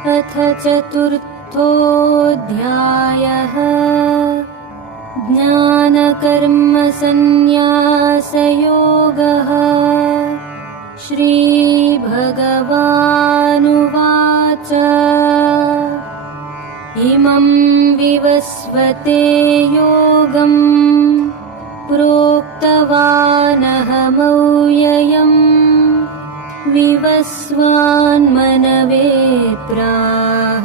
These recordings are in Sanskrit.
अथ चतुर्थोऽध्यायः। ज्ञानकर्मसन्न्यासयोगः। श्रीभगवानुवाच इमं विवस्वते योगं प्रोक्तवानहमव्ययम् विवस्वान्मनवे प्राह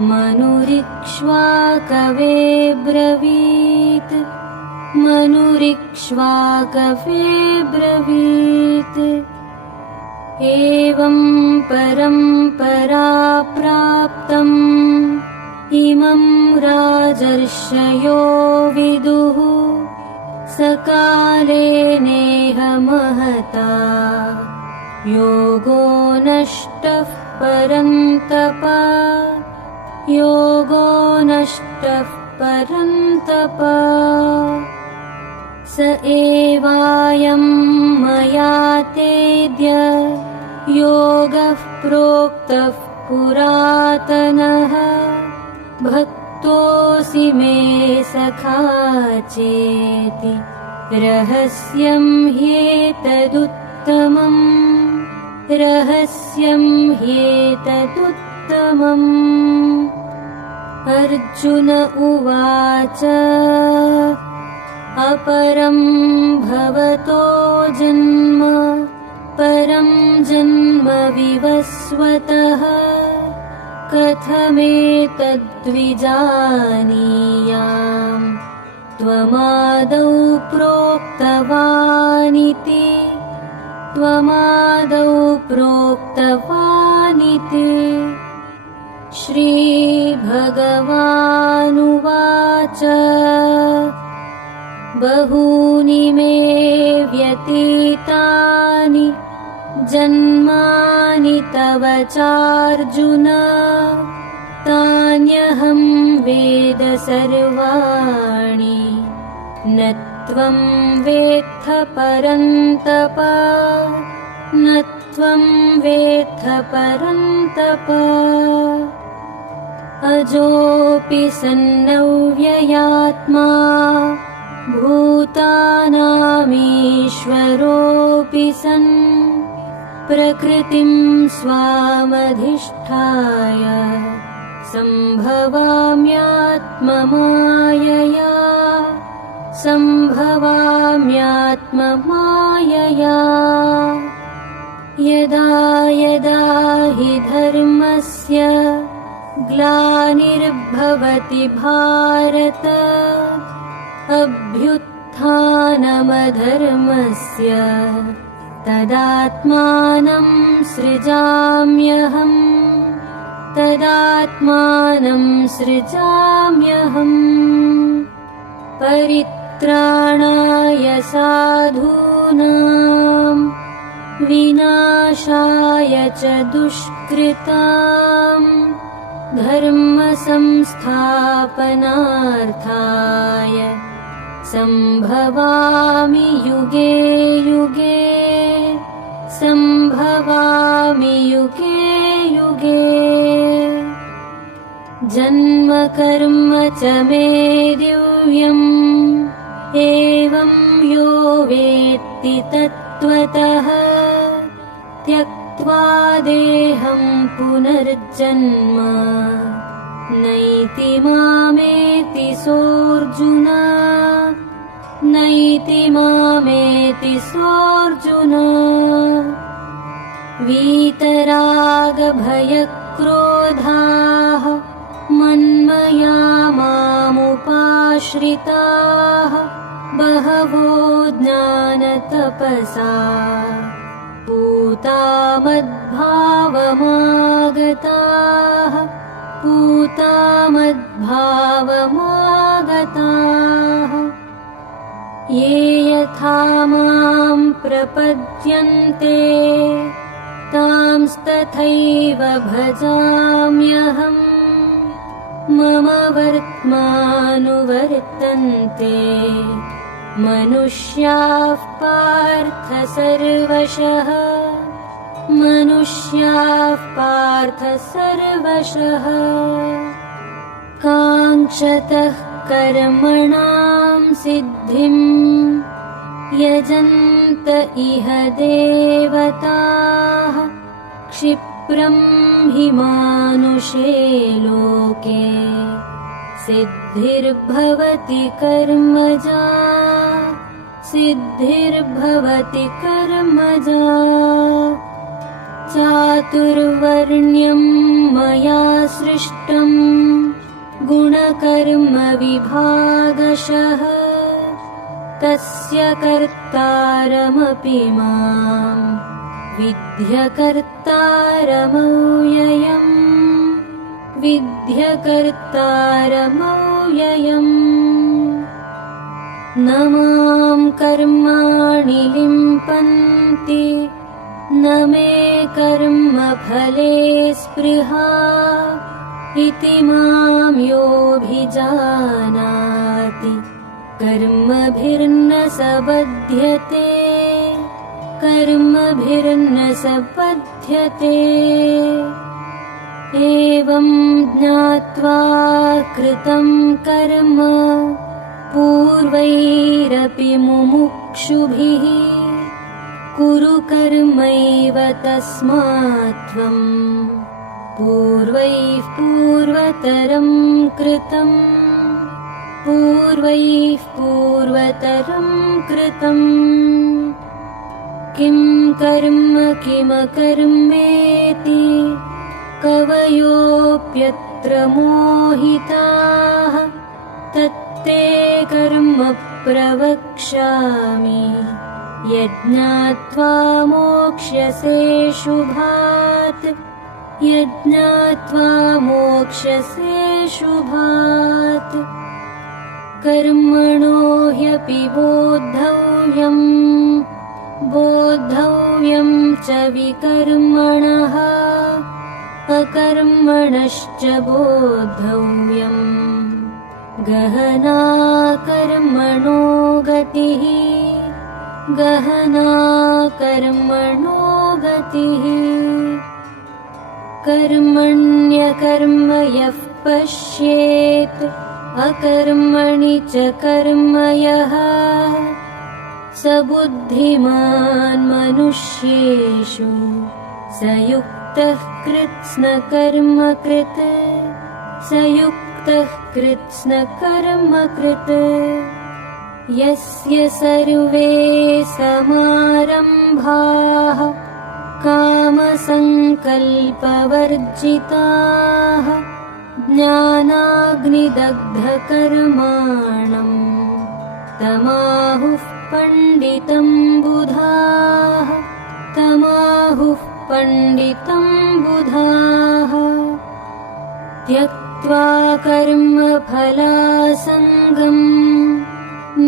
मनुरिक्ष्वाकवे ब्रवीत्। एवं परम्परा प्राप्तम् इमं राजर्षयो विदुः सकाले नेह महता योगो नष्टः परन्तप। स एवायं मया तेद्य योगः प्रोक्तः पुरातनः भक्तोऽसि मे सखा चेति। रहस्यं ह्येतदुत्तमम्। अर्जुन उवाच अपरं भवतो जन्म परं जन्म विवस्वतः कथमेतद्विजानीयाम् त्वमादौ प्रोक्तवानिति। श्रीभगवानुवाच बहूनि मे व्यतीतानि जन्मानि तव चार्जुन तान्यहं वेद सर्वाणि न त्वं वेत्थ परन्तप। अजोऽपि सन्नव्ययात्मा भूतानामीश्वरोऽपि सन् प्रकृतिं स्वामधिष्ठाय सम्भवाम्यात्ममायया। यदा यदा हि धर्मस्य ग्लानिर्भवति भारत अभ्युत्थानमधर्मस्य तदात्मानं सृजाम्यहम्। परित्राणाय साधूनां विनाशाय च दुष्कृतां धर्म संस्थापनार्थाय सम्भवामि युगे युगे। जन्म कर्म च मे दिव्यम् एवं यो वेत्ति तत्त्वतः त्यक्त्वा देहं पुनर्जन्म नैति मामेति सोऽर्जुन। वीतरागभयक्रोधाः मन्मया मामुपाश्रिताः बहवो ज्ञानतपसा पूता मद्भावमागताः। ये यथा मां प्रपद्यन्ते तांस्तथैव भजाम्यहम्। मम वर्त्मानुवर्तन्ते मनुष्याः पार्थ सर्वशः पार्थ सर्वशः काङ्क्षतः कर्मणां सिद्धिं यजन्त इह देवताः क्षिप्रं हि मानुषे लोके सिद्धिर्भवति कर्मजा सिद्धिर्भवति कर्मजा चातुर्वर्ण्यं मया सृष्टं गुणकर्मविभागशः तस्य कर्तारमपि मां विद्यकर्तारमव्ययम् विद्यकर्तारमव्ययम् न मां कर्माणि लिम्पन्ति न मे कर्मफले स्पृहा इति मां योऽभिजानाति कर्मभिर्न स बध्यते कर्मभिर्न स बध्यते एवं ज्ञात्वा कृतं कर्म पूर्वैरपि मुमुक्षुभिः कुरु कर्मैव तस्मात् त्वं पूर्वैः पूर्वतरं कृतम् पूर्वैः पूर्वतरं कृतम् किं कर्म किमकर्मेति कवयोऽप्यत्र मोहिताः तत्ते कर्म प्रवक्ष्यामि यज्ञात्वा मोक्ष्यसे शुभात् यज्ञात्वा मोक्ष्यसे शुभात् कर्मणो ह्यपि बोद्धव्यं च विकर्मणः अकर्मणश्च बोद्धव्यम् गहना कर्मणो गतिः गहना कर्मणो गतिः कर्मण्यकर्म यः पश्येत् अकर्मणि च कर्म यः स बुद्धिमान् मनुष्येषु स युक्तः कृत्स्नकर्मकृत् स युक्तः कृत्स्नकर्मकृत् यस्य सर्वे समारम्भाः कामसङ्कल्पवर्जिताः ज्ञानाग्निदग्धकर्माणम् तमाहुः पण्डितं बुधाः तमाहुः पण्डितं बुधाः त्यक्त्वा कर्मफलासङ्गम्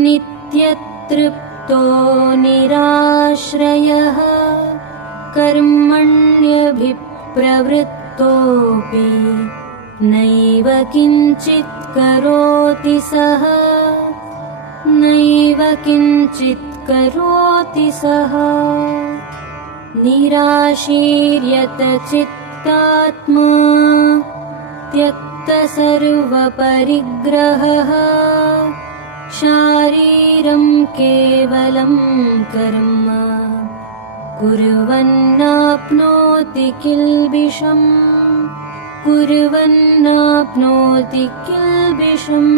नित्यतृप्तो निराश्रयः कर्मण्यभिप्रवृत्तोऽपि नैव किञ्चित् करोति सः नैव किञ्चित् करोति सः निराशीर्यत चित्तात्मा त्यक्तसर्वपरिग्रहः शारीरं केवलं कर्म कुर्वन्नाप्नोति किल्बिषम् कुर्वन्नाप्नोति किल्बिषम्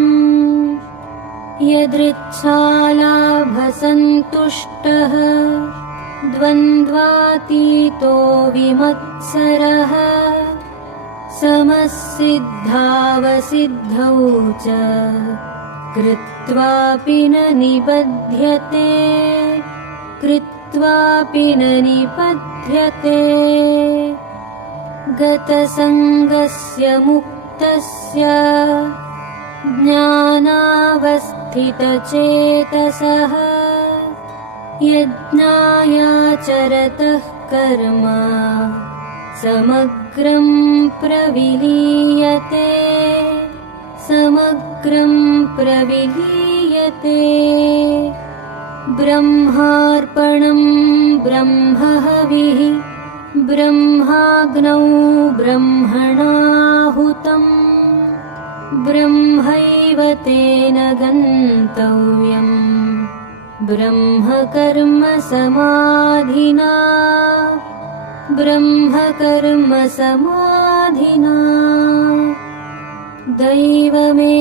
यदृच्छालाभसन्तुष्टः द्वन्द्वातीतो विमत्सरः समसिद्धावसिद्धौ च कृत्वापि न निबध्यते कृत्वापि न निबध्यते गतसङ्गस्य मुक्तस्य ज्ञानावस्थितचेतसः यज्ञायाचरतः कर्म समग्रं प्रविलीयते समग्रं प्रविलीयते ब्रह्मार्पणं ब्रह्महविः ब्रह्माग्नौ ब्रह्मणाहुतम् ब्रह्मैव तेन गन्तव्यम् ब्रह्मकर्म समाधिना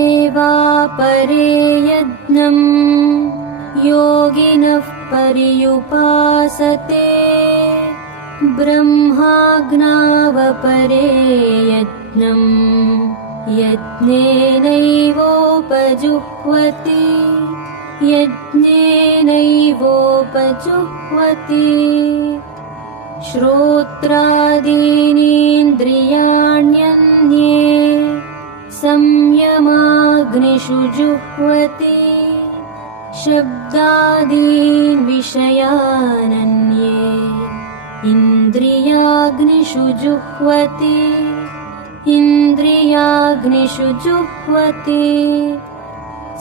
दैवमेवापरे यज्ञम् योगिनः पर्युपासते ब्रह्माज्ञावपरे यज्ञम् यज्ञेनैवोपजुह्वति श्रोत्रादीनीन्द्रियाण्यन्ये संयमाग्निषु जुह्वति शब्दादीन् विषयानन्ये इन्द्रियाग्निषु जुह्वति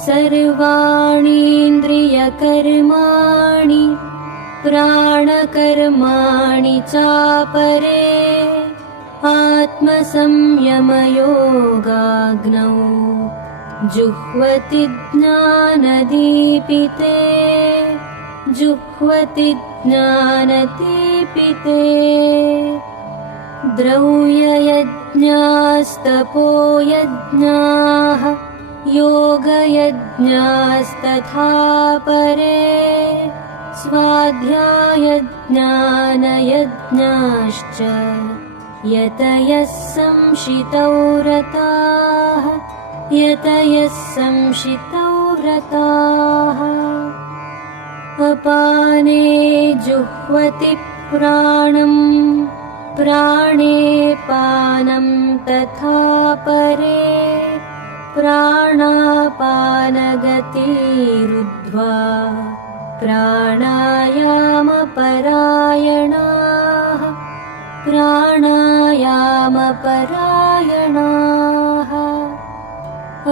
सर्वाणीन्द्रियकर्माणि प्राणकर्माणि चापरे आत्मसंयमयोगाग्नौ जुह्वति ज्ञानदीपिते द्रव्ययज्ञास्तपोयज्ञाः योगयज्ञास्तथा परे स्वाध्यायज्ञानयज्ञाश्च यतयः संशितौ व्रताः अपाने जुह्वति प्राणम् प्राणे पानं तथा परे प्राणापानगतिरुद्ध्वा प्राणायामपरायणाः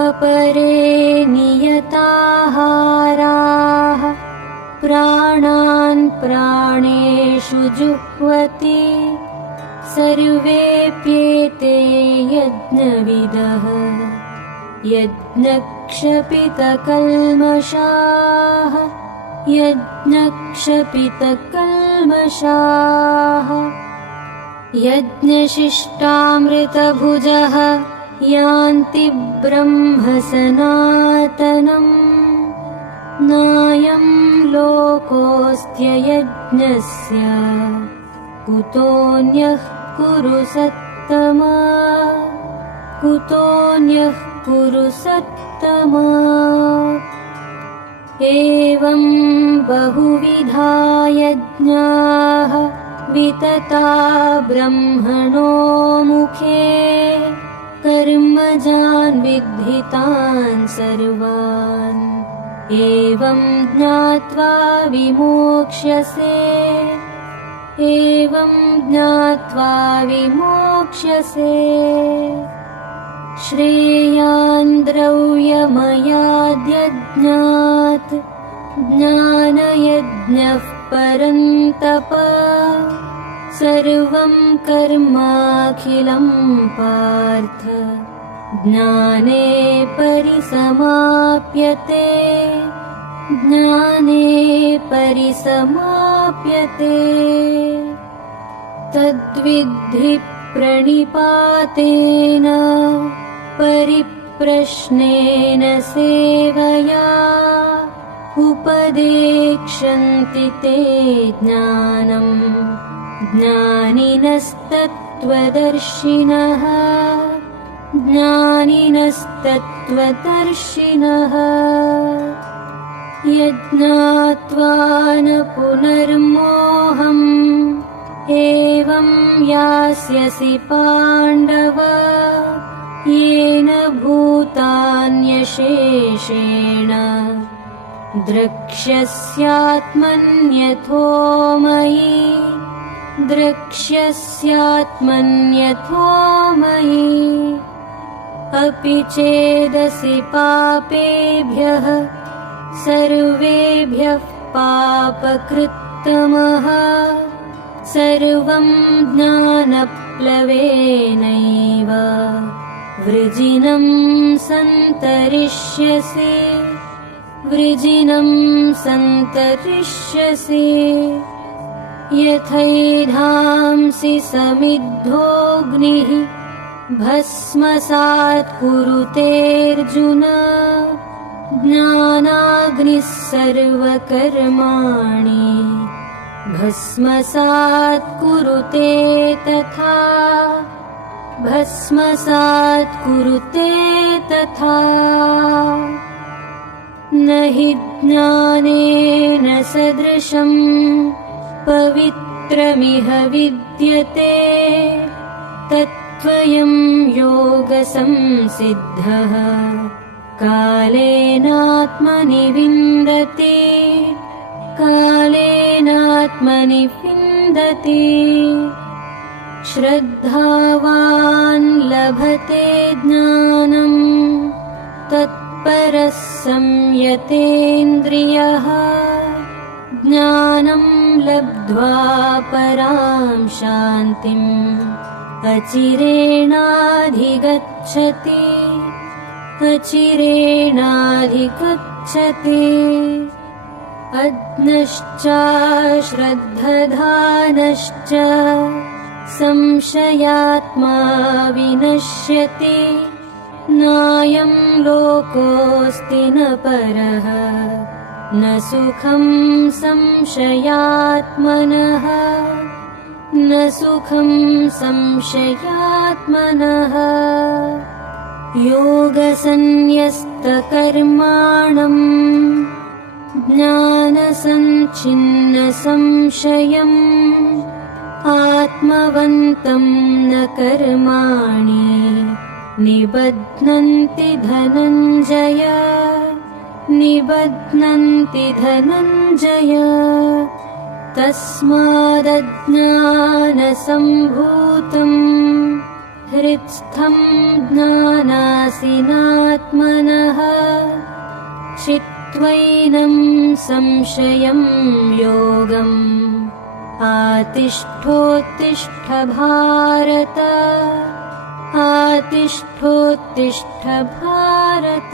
अपरे नियताहाराः प्राणान् प्राणेषु जुह्वति सर्वेऽप्येते यज्ञविदः यज्ञक्षपितकल्मषाः यज्ञशिष्टामृतभुजः यान्ति ब्रह्म सनातनम् नायं लोकोऽस्त्ययज्ञस्य कुतोऽन्यः कुरु सत्तमा एवं बहुविधा यज्ञाः वितता ब्रह्मणो मुखे कर्मजान् विद्धितान् सर्वान् एवं ज्ञात्वा विमोक्ष्यसे श्रेयान् द्रव्यमयाद्यज्ञात् ज्ञानयज्ञः परन्तप सर्वं कर्माखिलं पार्थ ज्ञाने परिसमाप्यते तद्विद्धि प्रणिपातेन परिप्रश्नेन सेवया उपदेक्षन्ति ते ज्ञानम् ज्ञानिनस्तत्त्वदर्शिनः यज्ञात्वा न पुनर्मोहम् एवं यास्यसि पाण्डव येन भूतान्यशेषेण द्रक्ष्यस्यात्मन्यथो मयि अपि चेदसि पापेभ्यः सर्वेभ्यः पापकृत्तमः सर्वं ज्ञानप्लवेनैव वृजिनं सन्तरिष्यसि वृजिनं सन्तरिष्यसि यथैधांसि समिद्धोऽग्निः भस्मसात् कुरुतेऽर्जुन ज्ञानाग्निः सर्वकर्माणि भस्मसात् कुरुते तथा भस्मसात् कुरुते तथा न हि ज्ञानेन सदृशं पवित्रमिह विद्यते तत्त्वयं योगसंसिद्धः कालेनात्मनि विन्दति कालेनात्मनि विन्दति श्रद्धावान् लभते ज्ञानं तत्परः संयतेन्द्रियः ज्ञानं लब्ध्वा परां शान्तिम् अचिरेणाधिगच्छति अचिरेणाधिगच्छति अज्ञश्च श्रद्धधानश्च संशयात्मा विनश्यति नायं लोकोऽस्ति न परः न सुखं संशयात्मनः न सुखं संशयात्मनः योगसन्न्यस्तकर्माणम् ज्ञानसञ्छिन्नसंशयम् आत्मवन्तं न कर्माणि निबध्नन्ति धनञ्जय निबध्नन्ति धनञ्जय तस्मादज्ञानसम्भूतम् हृत्स्थं ज्ञानासीनात्मनः चित्त्वैनं संशयं योगम् आतिष्ठोत्तिष्ठ भारत आतिष्ठोत्तिष्ठ भारत।